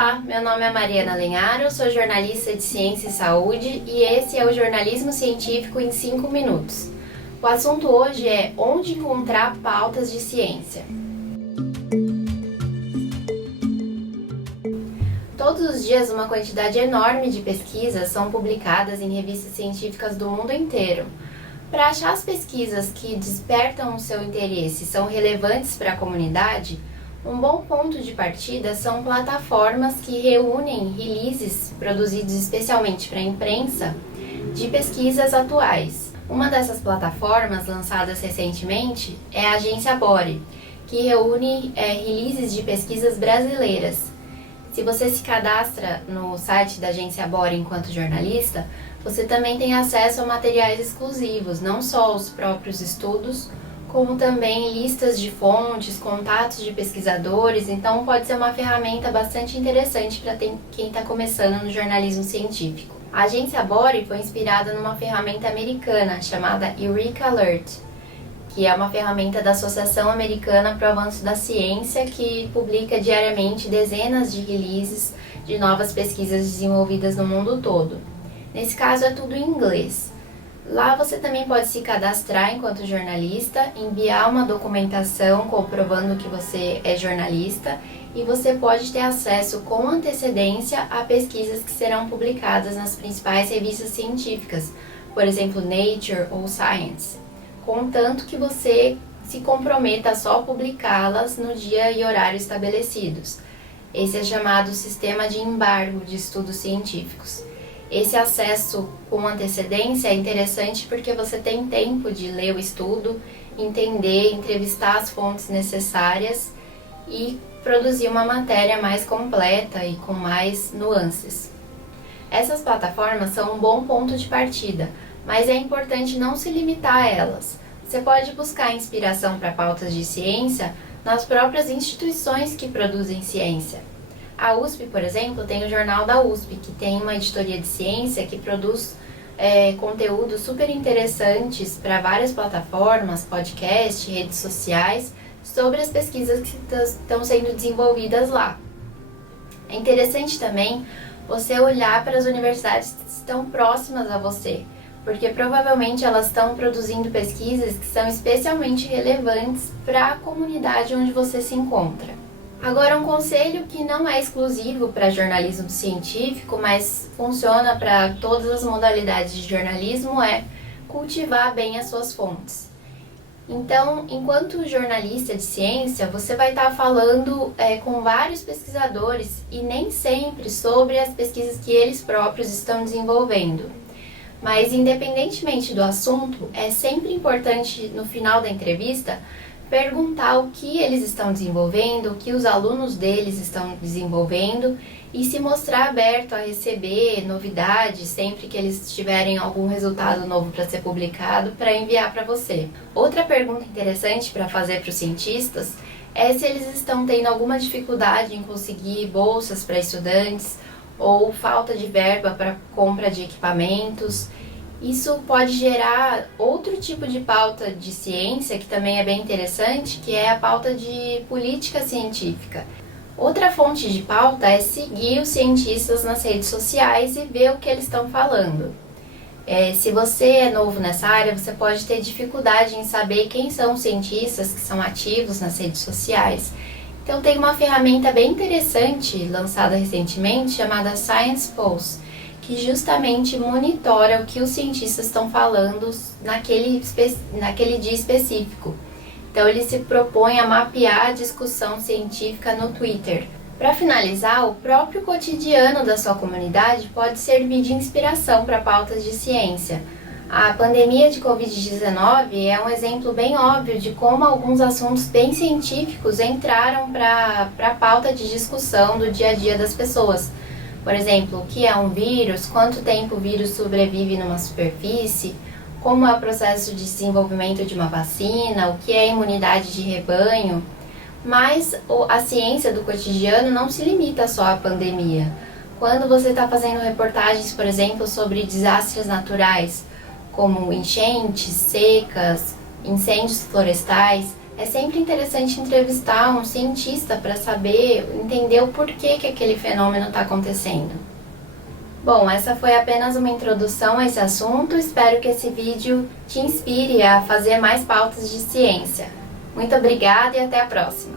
Olá, meu nome é Mariana Lenharo, sou jornalista de Ciência e Saúde e esse é o Jornalismo Científico em 5 minutos. O assunto hoje é onde encontrar pautas de ciência. Todos os dias uma quantidade enorme de pesquisas são publicadas em revistas científicas do mundo inteiro. Para achar as pesquisas que despertam o seu interesse e são relevantes para a comunidade, um bom ponto de partida são plataformas que reúnem releases produzidos especialmente para a imprensa de pesquisas atuais. Uma dessas plataformas, lançadas recentemente, é a Agência Bore, que reúne releases de pesquisas brasileiras. Se você se cadastra no site da Agência Bore enquanto jornalista, você também tem acesso a materiais exclusivos, não só os próprios estudos, como também listas de fontes, contatos de pesquisadores, então pode ser uma ferramenta bastante interessante para quem está começando no jornalismo científico. A Agência Bore foi inspirada numa ferramenta americana chamada Eureka Alert, que é uma ferramenta da Associação Americana para o Avanço da Ciência, que publica diariamente dezenas de releases de novas pesquisas desenvolvidas no mundo todo. Nesse caso é tudo em inglês. Lá você também pode se cadastrar enquanto jornalista, enviar uma documentação comprovando que você é jornalista e você pode ter acesso com antecedência a pesquisas que serão publicadas nas principais revistas científicas, por exemplo, Nature ou Science, contanto que você se comprometa a só publicá-las no dia e horário estabelecidos. Esse é chamado Sistema de Embargo de Estudos Científicos. Esse acesso com antecedência é interessante porque você tem tempo de ler o estudo, entender, entrevistar as fontes necessárias e produzir uma matéria mais completa e com mais nuances. Essas plataformas são um bom ponto de partida, mas é importante não se limitar a elas. Você pode buscar inspiração para pautas de ciência nas próprias instituições que produzem ciência. A USP, por exemplo, tem o Jornal da USP, que tem uma editoria de ciência que produz conteúdos super interessantes para várias plataformas, podcasts, redes sociais, sobre as pesquisas que estão sendo desenvolvidas lá. É interessante também você olhar para as universidades que estão próximas a você, porque provavelmente elas estão produzindo pesquisas que são especialmente relevantes para a comunidade onde você se encontra. Agora, um conselho que não é exclusivo para jornalismo científico, mas funciona para todas as modalidades de jornalismo, é cultivar bem as suas fontes. Então, enquanto jornalista de ciência, você vai estar falando com vários pesquisadores e nem sempre sobre as pesquisas que eles próprios estão desenvolvendo. Mas, independentemente do assunto, é sempre importante, no final da entrevista, perguntar o que eles estão desenvolvendo, o que os alunos deles estão desenvolvendo e se mostrar aberto a receber novidades sempre que eles tiverem algum resultado novo para ser publicado para enviar para você. Outra pergunta interessante para fazer para os cientistas é se eles estão tendo alguma dificuldade em conseguir bolsas para estudantes ou falta de verba para compra de equipamentos. Isso pode gerar outro tipo de pauta de ciência, que também é bem interessante, que é a pauta de política científica. Outra fonte de pauta é seguir os cientistas nas redes sociais e ver o que eles estão falando. Se você é novo nessa área, você pode ter dificuldade em saber quem são os cientistas que são ativos nas redes sociais. Então tem uma ferramenta bem interessante, lançada recentemente, chamada Science Pulse, que justamente monitora o que os cientistas estão falando naquele dia específico. Então ele se propõe a mapear a discussão científica no Twitter. Para finalizar, o próprio cotidiano da sua comunidade pode servir de inspiração para pautas de ciência. A pandemia de Covid-19 é um exemplo bem óbvio de como alguns assuntos bem científicos entraram para a pauta de discussão do dia a dia das pessoas. Por exemplo, o que é um vírus, quanto tempo o vírus sobrevive numa superfície, como é o processo de desenvolvimento de uma vacina, o que é imunidade de rebanho. Mas a ciência do cotidiano não se limita só à pandemia. Quando você está fazendo reportagens, por exemplo, sobre desastres naturais, como enchentes, secas, incêndios florestais, É sempre interessante entrevistar um cientista para saber, entender o porquê que aquele fenômeno está acontecendo. Bom, essa foi apenas uma introdução a esse assunto. Espero que esse vídeo te inspire a fazer mais pautas de ciência. Muito obrigada e até a próxima!